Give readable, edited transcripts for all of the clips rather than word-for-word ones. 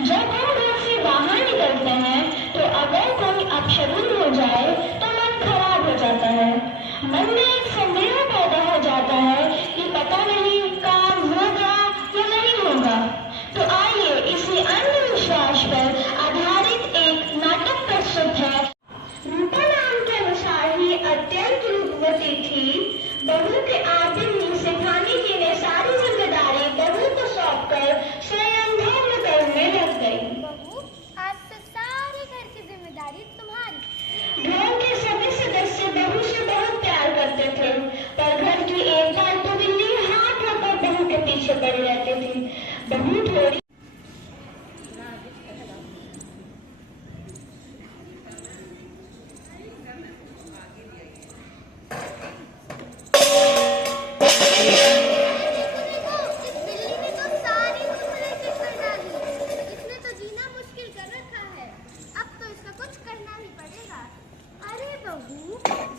जब हम घर से बाहर निकलते हैं तो अगर कोई अपशगुन हो जाए तो मन खराब हो जाता है। मन में एक संदेह पैदा हो जाता है कि पता नहीं काम होगा या नहीं होगा। तो आइए इसी अंधविश्वास पर आधारित एक नाटक प्रस्तुत है। रूपा नाम के अनुसार ही अत्यंत रूपवती थी। बहू के आते ही सेठानी जी ने सारी जिम्मेदारी बहू को सौंपकर स्वयं धर्म करने लग गई। बहू, आज से सारे घर की जिम्मेदारी तुम्हारी। घर के सभी सदस्य बहू से बहुत प्यार करते थे, पर घर की एक बार तो बिल्ली हाथ रखकर बहू के पीछे पड़ी रहती थी। बहू थोड़ी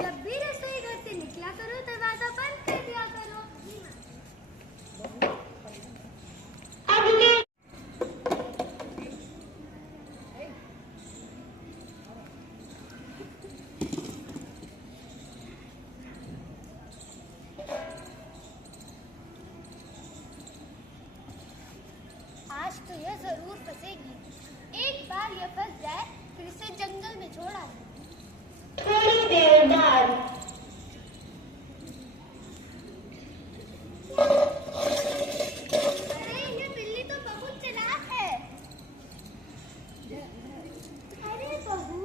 जब भी रसोई घर से निकला करो दरवाजा बंद कर दिया करो। आज तो यह जरूर फंसेगी। एक बार यह फंस जाए फिर इसे जंगल में छोड़ा। थोड़ी देर बाद अरे ये बिल्ली तो बहुत चालाक है। अरे बहू,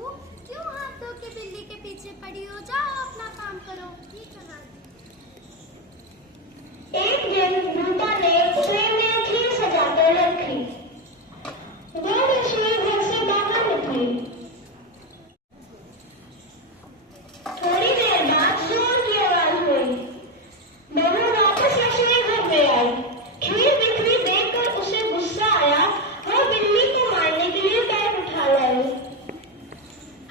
क्यों हाथ धो के बिल्ली के पीछे पड़ी हो? जाओ अपना काम करो। ठीक है ना। एक दिन रूपा ने ट्रे में खीर सजाकर रखी। वो रसोई घर से बाहर निकली। थोड़ी देर बाद जोर की आवाज हुई। बहू वापस रसोई घर में आई। खीर बिखरी देखकर उसे गुस्सा आया। वह बिल्ली को मारने के लिए पैर उठा लाई।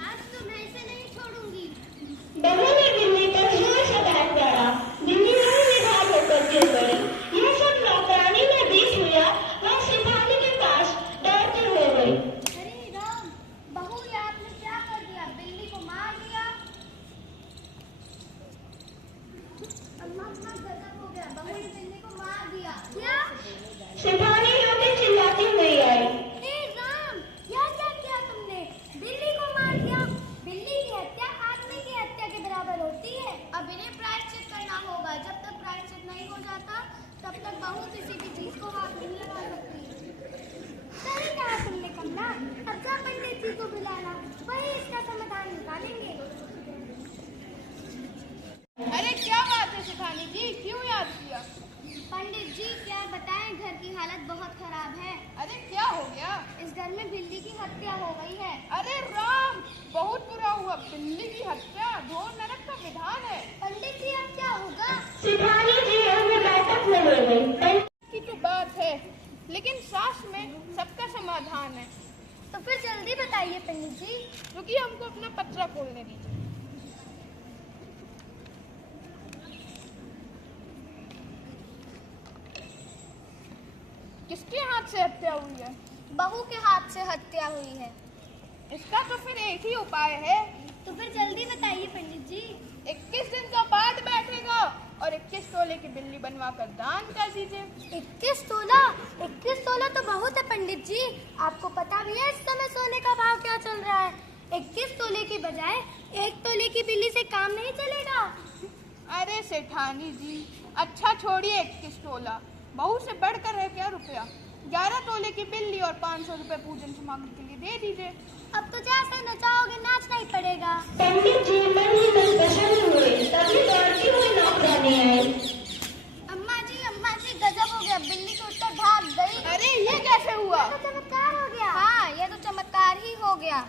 आज तो मैं इसे नहीं छोड़ूंगी। बहू ने बिल्ली पर जोर से पैर मारा। बिल्ली वहीं बेघात होकर गिर पड़ी। यह सब नौकरानी ने देख लिया। वह सिपाही के पास दौड़ते हुए गई। अरे राम, बहू ये आपने क्या कर दिया? बिल्ली को मार दिया। अम्मा गजब हो गया, बहू ने बिल्ली को मार दिया। क्या? सिपाही रोते चिल्लाती हुई आई। हे राम, यह क्या किया तुमने? बिल्ली को मार दिया। बिल्ली की हत्या आदमी की हत्या के बराबर होती है। अब इन्हें प्रायश्चित करना होगा। जब तक प्रायश्चित नहीं हो जाता तब तक बहू किसी भी चीज को हाथ नहीं लगा सकती। सही कहा तुमने कमला। अब जा पंडित जी को बुलाना, वही इसका समाधान निकालेंगे। अरे क्या बात है शिखानी जी, क्यों याद किया? पंडित जी क्या बताएं, घर की हालत बहुत खराब है। अरे क्या हो गया? इस घर में बिल्ली की हत्या हो गई है। अरे राम, बहुत बुरा हुआ। बिल्ली की हत्या घोर नरक का विधान है। पंडित जी अब क्या होगा? सिपाही जी हमें बैठक में ले गई। की तो बात है, लेकिन सास में सबका समाधान है। तो फिर जल्दी बताइए पंडित जी। रुकिए, हमको अपना पत्रा खोलने दीजिए। किसके हाथ से हत्या हुई है? बहू के हाथ से हत्या हुई है। इसका तो फिर एक ही उपाय है। तो फिर जल्दी बताइए पंडित जी। 21 दिन का पाठ बैठेगा और 21 तोले की बिल्ली बनवा कर दान कर दीजिए। 21 तोला? 21 तोला तो बहुत है पंडित जी। आपको पता भी है इस समय सोने का भाव क्या चल रहा है। 21 तोले की बजाय 1 तोले की बिल्ली से काम नहीं चलेगा। अरे सेठानी जी, अच्छा छोड़िए 21 तोला, बहू से बढ़कर है क्या रुपया? 11 तोले की बिल्ली और 500 रुपए पूजन सामग्री के लिए दे दीजिए। अब तो जैसे नचाओगे नाचना ही पड़ेगा। पंडित जी मन ही मन प्रसन्न हुए। तभी दौड़ती हुई नौकरानी आई। अम्मा जी गजब हो गया, बिल्ली तो उठकर भाग गई। अरे ये कैसे हुआ? ये तो चमत्कार हो गया। हाँ, ये तो चमत्कार ही हो गया।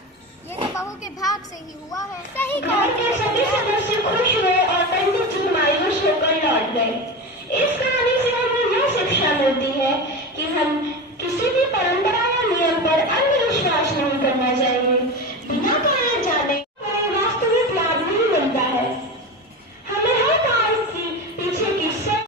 ये तो बहू के भाग से ही हुआ है। सही घर के सभी सदस्य खुश हुए और पंडित जी मायूस होकर लौट गए। इस कहानी